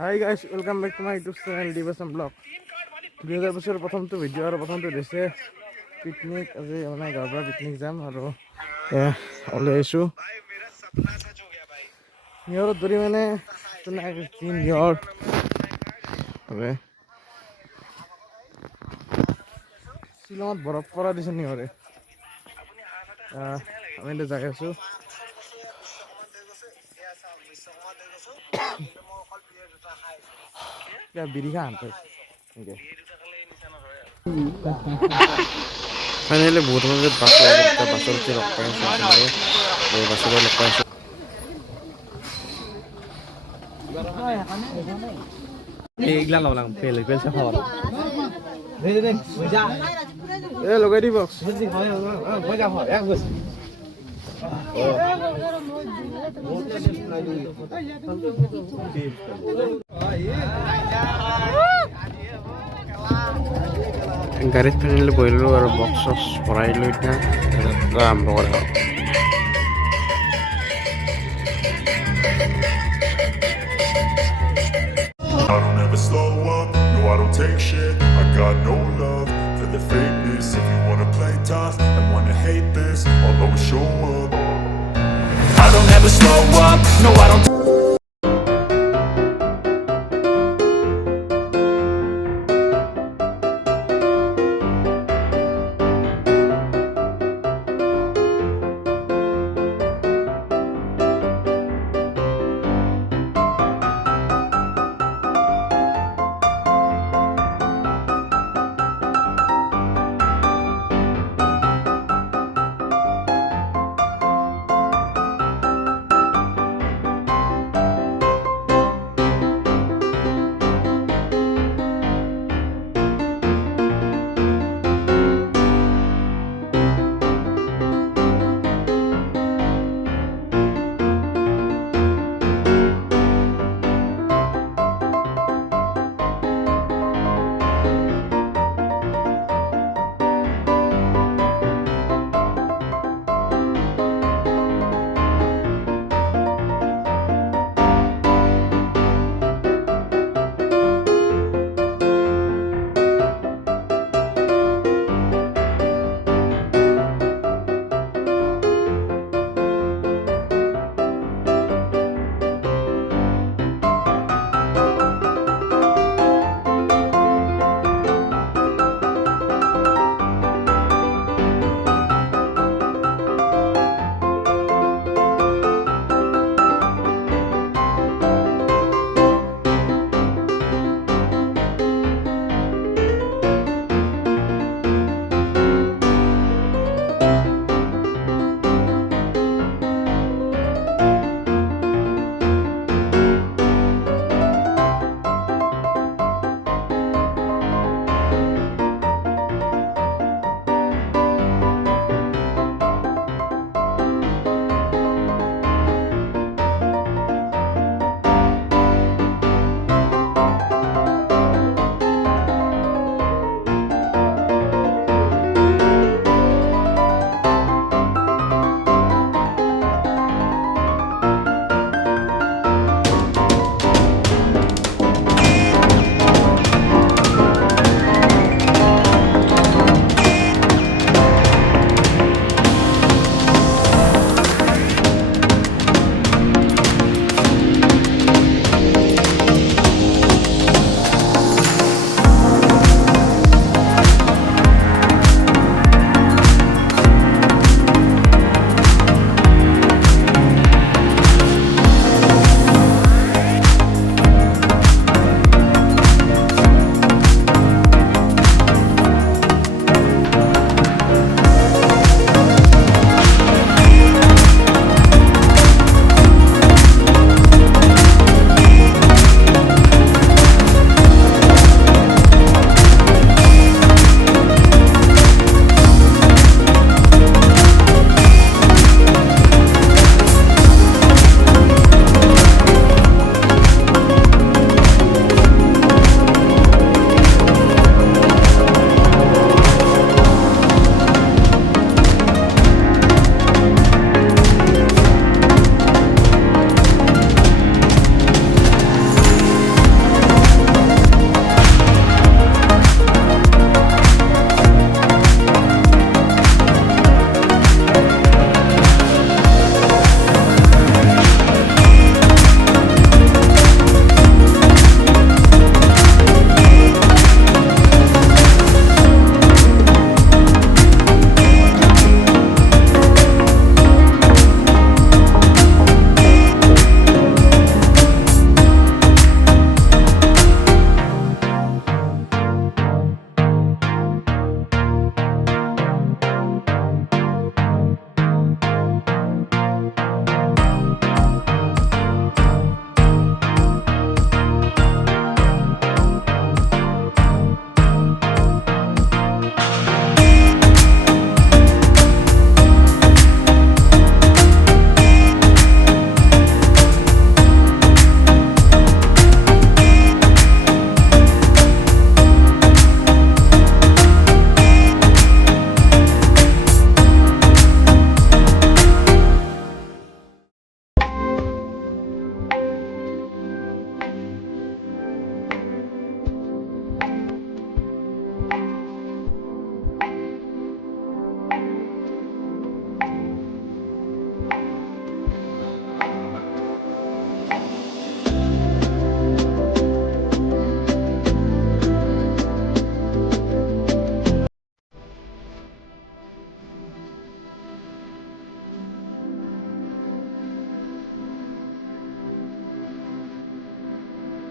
Hi guys, welcome back to my YouTube channel Devotion Blog. 2000 বছৰৰ প্ৰথমটো video' আৰু প্ৰথমটো দিছে পিকনিক। আজি মানে গাঁৱৰ পৰা পিকনিক যাম আৰু ওলাই আহিছোঁ নিয়ৰত ধৰি মানে নিয়ৰ শ্বিলঙত বৰফ পৰা দিছে নিয়ৰে। আমি এতিয়া যাই আছোঁ। বিৰি খা ফাইনেলি বহুত সময়ত বাছৰ উঠি লগ পাই আছোঁ। বাছৰ লগ পাই আছোঁ। এইগিলা লগ পেল চাফা লগাই দিব গাড়ীত ফাইনেলি বহিলোঁ আৰু বক্স চক্স ভৰাই লৈ এতিয়া আৰম্ভ কৰা। I don't ever slow up, no I don't take shit. I got no love for the fakeness. If you wanna play tough and wanna hate this, I'll always show up. I don't ever slow up, no I don't.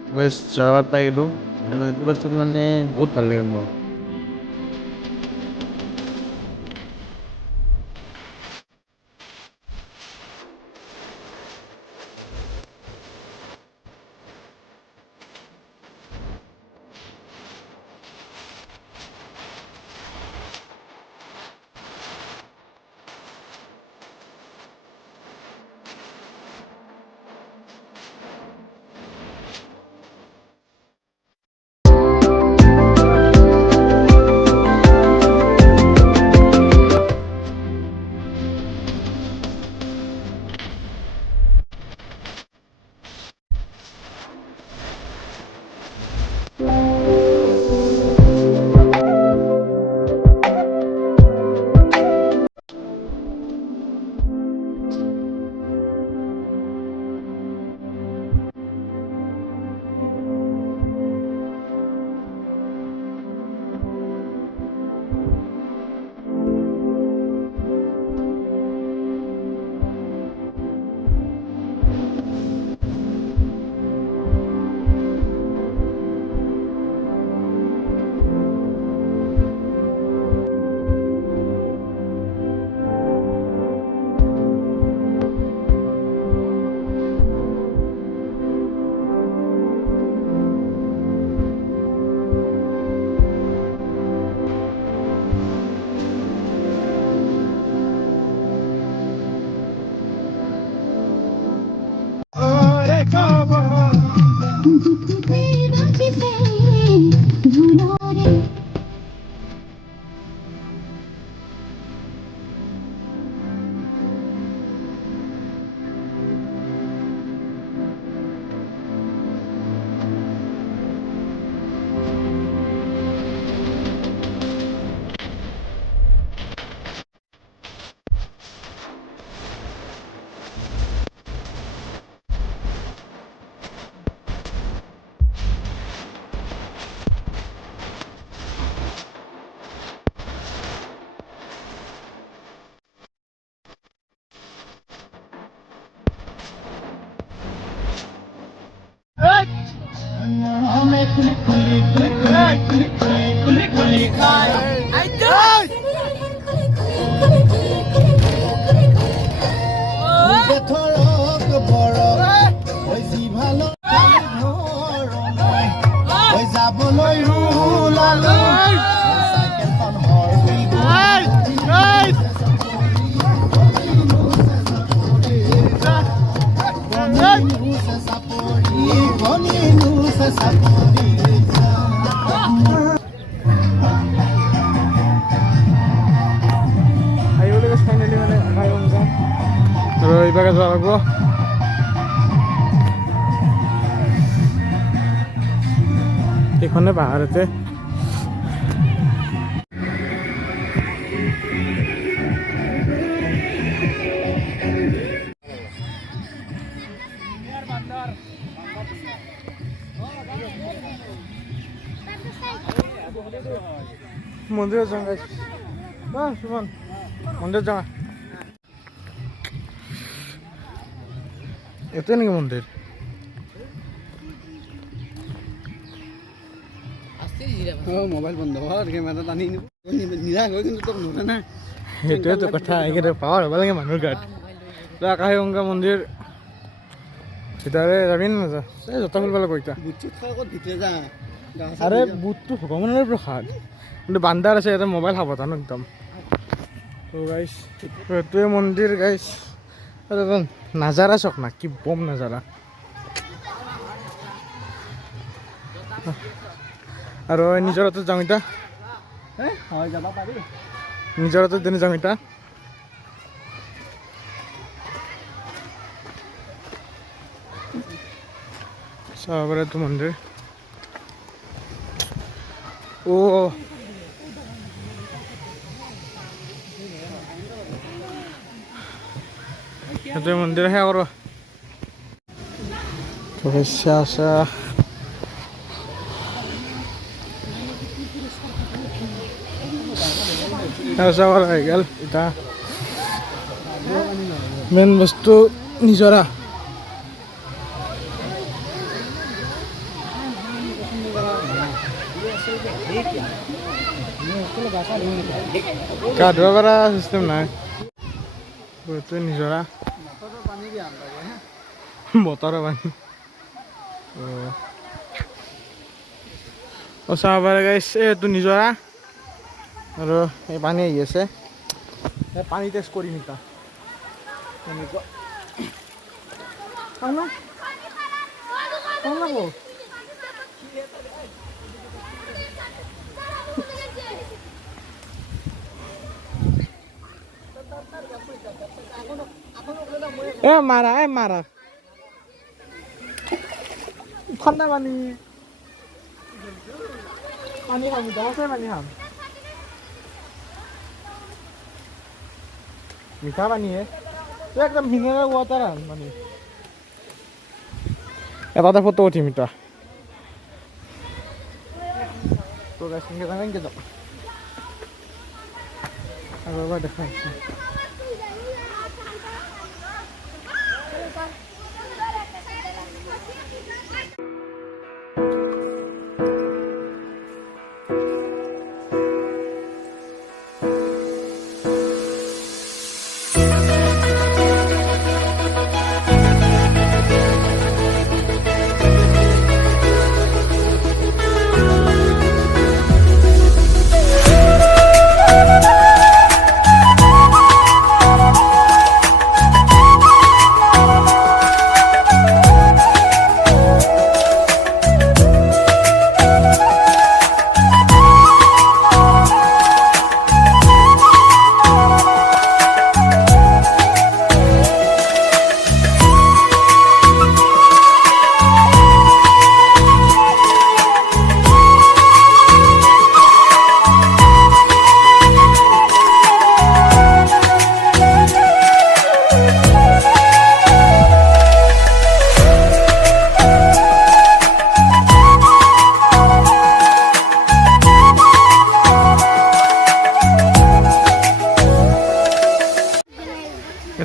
বেশ জায়গাত পাইলোঁ আৰু এইটো বস্তুত মানে বহুত ভাল লাগে মোৰ আহিবলৈ ফাইনেলি মানে আধাই ঘণ্টা আৰু এইবাৰে যোৱা লাগিব এইখনে পাহাৰতে মন্দিৰত যাওঁ গাইছ সুমন মন্দিৰত যাওঁ এতে নেকি মন্দিৰ মোবাইল বন্ধ কেমেৰা টানি নিৰা গৈ কিন্তু তোক নোৰে না সেইটোৱেতো কথা এইকেইটা পাৱাৰ হ'ব লাগে মানুহৰ গাত আকাশী গংগা মন্দিৰ ভিতৰে যাবি নাযা এই জোতা খুলিব লাগিব এতিয়া আৰে বুটটো ভগৱানৰ প্ৰসাদ কিন্তু বান্দাৰ আছে ইয়াতে মোবাইল সাৱধান একদম তো গাইছ এইটোৱে মন্দিৰ গাইছ নাজাৰা চাওক না কি বম নাজাৰা আৰু নিজৰ হাতত যাওঁ এতিয়া নিজৰ হাতত যেনে যাওঁ এতিয়া চাব পাৰে এইটো মন্দিৰ এইটো মন্দিৰ সেৱা কৰোঁ আছে চাব হৈ গ'ল এতিয়া মেইন বস্তু নিজৰা গা ধুব পৰা চিষ্টেম নাই এইটো নিজৰা বতৰৰ পানী চাব পাৰে গাইছ এইটো নিজৰা আৰু এই পানী আহি আছে পানী টেষ্ট কৰিম এতিয়া এনেকুৱা মাৰা মাৰা ঠাণ্ডা পানী পানী খাম আছে পানী খাম মিঠা পানী হে একদম মিনারেল ওয়াটার মানে এটাতে ফটো উঠিম এটা তো গাছ নিয়ে যাবেন কে যাব আর এবার দেখাচ্ছি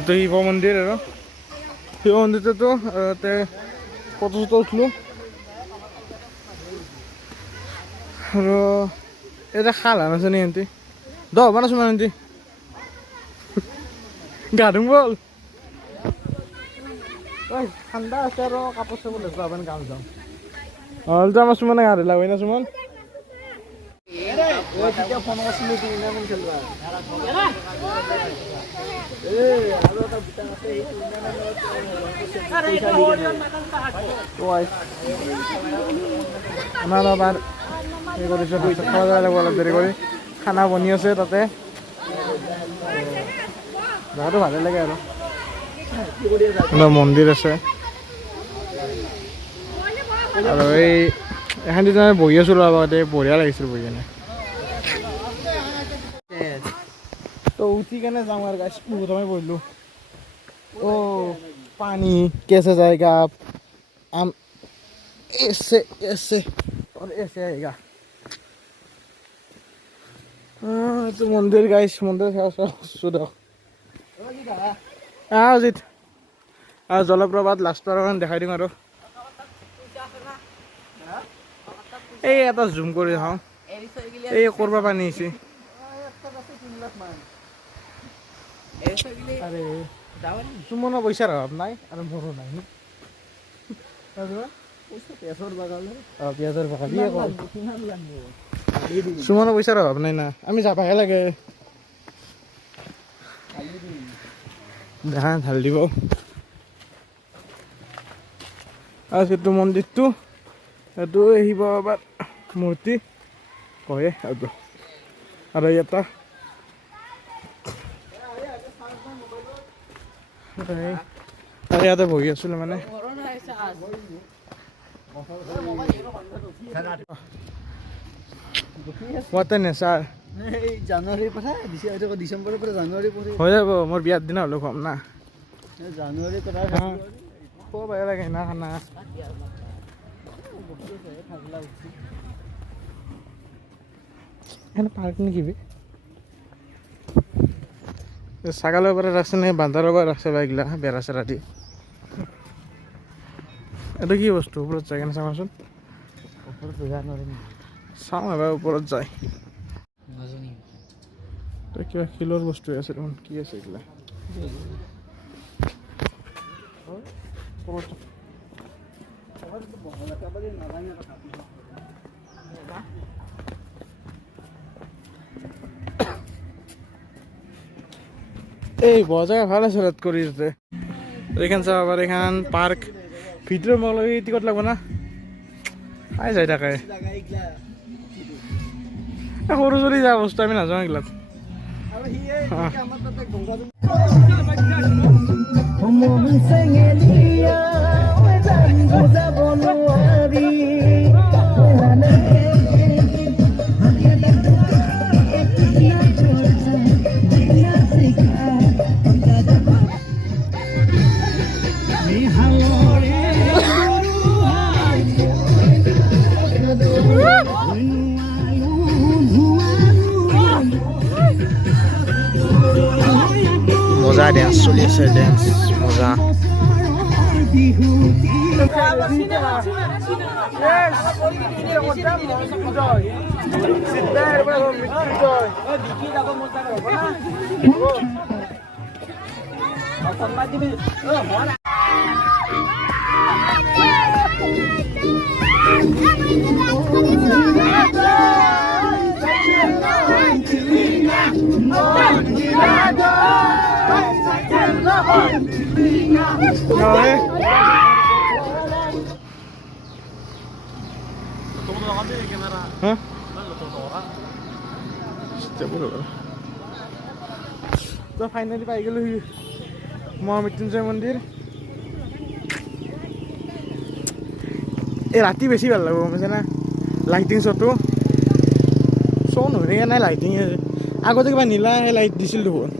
itu শিৱ মন্দিৰ আৰু শিৱ মন্দিৰটো তাতে ফটো চটো উঠিলোঁ আৰু এটা খাল আছে নি এন্টি দ বানা চুমান এন্টি গা ধুম বল ঠাণ্ডা আছে আৰু কাপোৰ চাপোৰ লেপা মানে গাঁও যাওঁ অলটো আমাৰ চুমানে গা ধুলা হয় না চুমান ফোন কৰিছিলোঁ টুৰ্ণামেণ্ট খেলিবা আমাৰ আবাৰ এই কৰিছোঁ খাওয়া দাওয়া লাগব অলপ দেৰি কৰি খানা বনি আছে তাতে জেগাটো ভালে লাগে আৰু মন্দিৰ আছে আৰু এই এখন দিনা বহি আছোঁ লগতে বঢ়িয়া লাগিছিল বহি কেনে তো উঠি কেনে যাওঁ আৰু গাছ প্ৰথমে বহিলোঁ পানি कैसे जाएगा आप हम ऐसे ऐसे और ऐसे आएगा तो मंदिर गाइस मंदिर सुधो জিত জলপ্ৰপাত লাষ্টৰ কাৰণে দেখাই দিম আৰু এই এটা জুম কৰি চাওঁ এই কৰবা পানী আহিছে আৰে সুমনৰ পইচাৰ অভাৱ নাই আৰু মোৰো নাই সুমনৰ পইচাৰ অভাৱ নাই না আমি যাবাহে লাগে দেখা ঢাল দিব আৰু সেইটো মন্দিৰটো এইটো শিৱ বাবাৰ মূৰ্তি কয়ে আৰু ইয়াত ইয়াতে বহি আছিলোঁ মানে হোৱাতে নেচাৰ জানুৱাৰীৰ পৰা ডিচেম্বৰৰ পৰা জানুৱাৰীৰ পৰা হৈ যাব মোৰ বিয়াৰ দিনা হ'লেও খুৱাম না জানুৱাৰীৰ পৰা খুব বেয়া লাগে না খানা এনে পাৰ্ক নেকি ছাগালৰ পৰা ৰাখছে নে বান্দাৰৰ পৰা ৰাখছে বা এইগিলা বেৰা চেৰা দি এইটো কি বস্তু ওপৰত যায় কেনে চাবাচোন ওপৰত চাওঁ এবাৰ ওপৰত যায় নাজানি তই কিবা শিলৰ বস্তু আছে দেখোন কি আছে এইগিলা এই বৰ জেগা ভাল আছে তাত কৰি যাতে এইখান চাব পাৰে এইখান পাৰ্ক ভিতৰত মোক লাগি টিকট লাগব না আই যাই থাকে সৰু যদি যা বস্তু আমি নাযাওঁ এইগিলাক মজা ডেন্স চলি আছে ডেন্স মজা তো ফাইনেলি পাই গ'লো মহামৃত্যুঞ্জয় মন্দিৰ এই ৰাতি বেছি ভাল লাগিব বুজিছে না লাইটিং শ্ব'টো শ্ব' নহয় নাই লাইটিং আগতে কিবা নীলা লাইট দিছিল দেখোন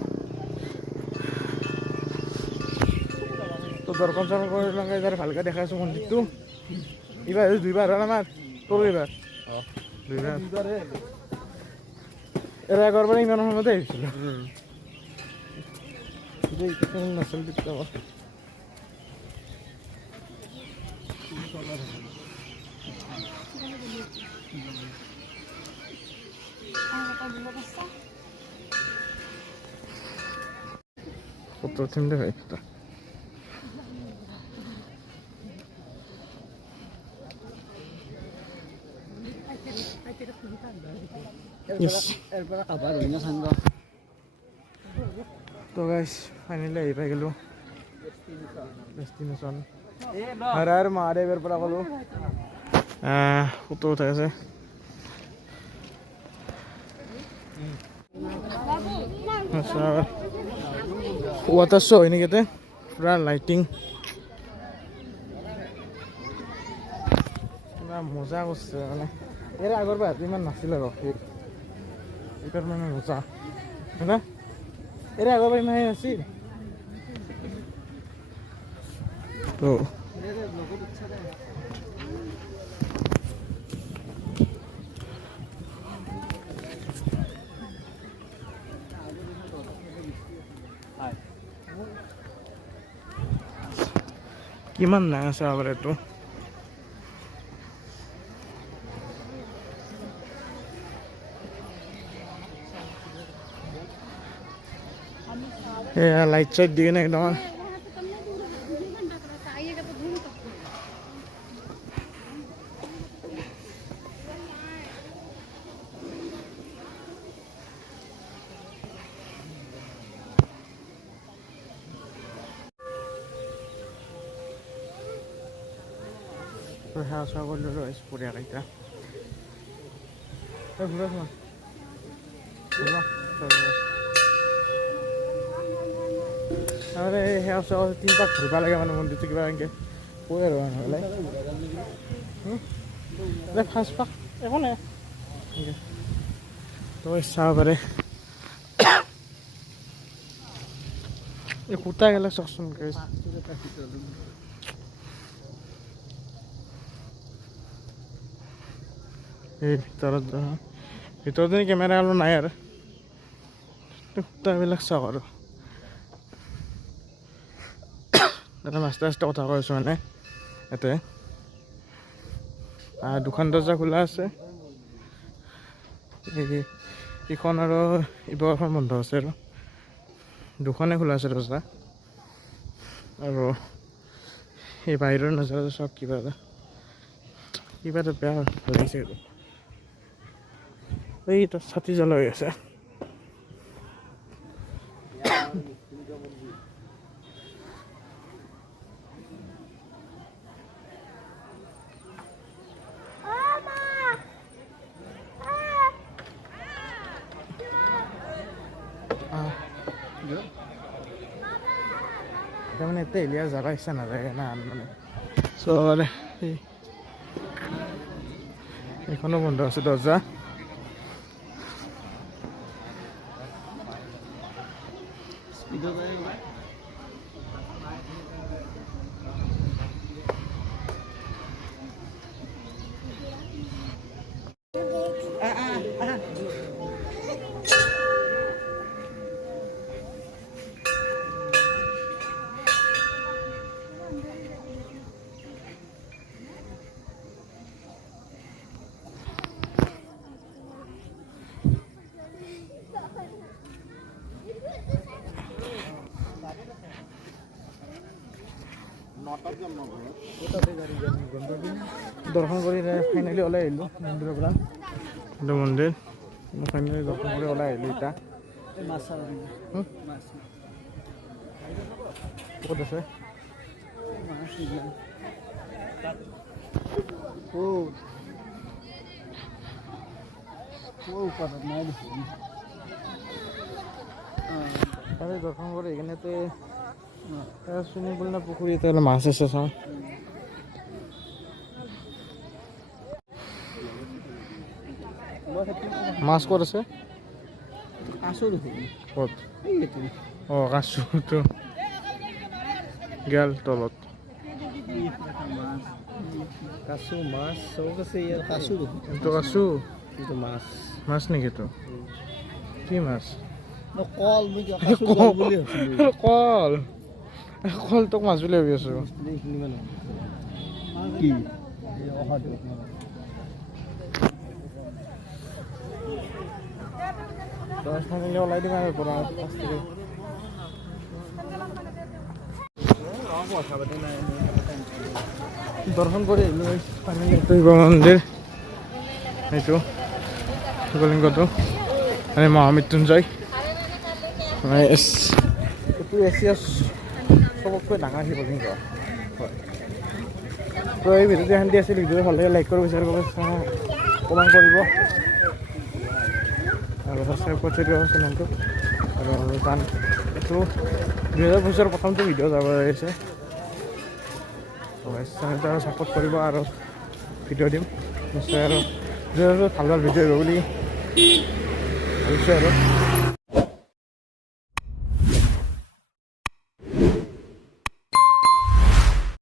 তো দৰ্শন চৰ্শন কৰি লগে এইবাৰ ভালকৈ দেখাই আছোঁ মন্দিৰটো এইবাৰ দুইবাৰ হ'ল আমাৰ তোৰ এইবাৰ দুইবাৰ এৰা আগৰ পৰা ইমান সময়তে আহিছিলোঁ নাছিল তেতিয়া foto tim det räckte. Yes. So guys, finally I paai gelo destination. Har har Mahadev er pora gelo. Photo uthai ase. Water show ini kete pura lighting pura moja korche mane era agor ba iman nasil aro etar mane moja na era agor ba iman nasil to কিমান না আছে আবার একটু light চাইট দিয়ে না একদম Saya akan dulu ekspor ya kita. Berapa semua? Berapa? Ada saya 3 pak berapa lagi mana mau dicuci berapa enggak? Boleh orang boleh. Lep 5 pak, mana? Oke. Terus sabar ya. Ini kuta gala soksun guys. ভিতৰত camera অলপ নাই আৰু সূতাবিলাক চাওক আৰু এটা master কথা কৈ আছোঁ মানে ইয়াতে দুখন দৰ্জা খোলা আছে এইখন আৰু ইবাৰখন বন্ধ আছে আৰু দুখনে খোলা আছে দৰ্জা আৰু এই বাহিৰৰ নজৰা চব কিবা এটা বেয়া ভাল লাগিছে আৰু এই তাত ছাতি জ্বলা হৈ আছে মানে এতে এলিয়া যাবা ইচ্ছা নাযায় না মানে চ' এইখনো বন্ধ আছে দৰ্জা দৰ্শন কৰি ফাইনেলি ওলাই আহিলোঁ মন্দিৰৰ পৰা এইটো মন্দিৰ ফাইনেলি দৰ্শন কৰি ওলাই আহিলোঁ এতিয়া ক'ত আছে তাৰে দৰ্শন কৰি এইখিনিতে চুইমিং পুল না পুখুৰী এটা মাছ আছে চাওঁ মাছ ক'ত আছে ক'ত অঁ কাছুটো গেল তলত কাছু মাছ চব আছে ইয়াৰ কাছু এইটো কাছু কিন্তু মাছ মাছ নেকি এইটো কি মাছ কল বুলি কল কল তোক মাছ বুলি ভাবি আছো কি ওলাই দিম আৰু পৰা দৰ্শন কৰি আহিলোঁ শিৱ মন্দিৰ এইটো শিৱলিংগটো মানে মহামৃত্যুঞ্জয় এইটো এছিয়াৰ চবতকৈ ডাঙৰ শিৱলিংগ হয় তো এই ভিডিঅ'টো শান্তি আছিল ভিডিঅ'টো ভাল লাগে লাইক কৰিব বিচাৰিব কমেণ্ট কৰিব আৰু ছাবস্ক্ৰাইব কৰি থৈ দিব চেনেলটো আৰু গান এইটো 2025 প্ৰথমটো ভিডিঅ' যাব আহিছে চেনেলটো আৰু ছাপোৰ্ট কৰিব আৰু ভিডিঅ' দিম নিশ্চয় আৰু ভাল ভাল ভিডিঅ' আহিব বুলি ভাবিছোঁ আৰু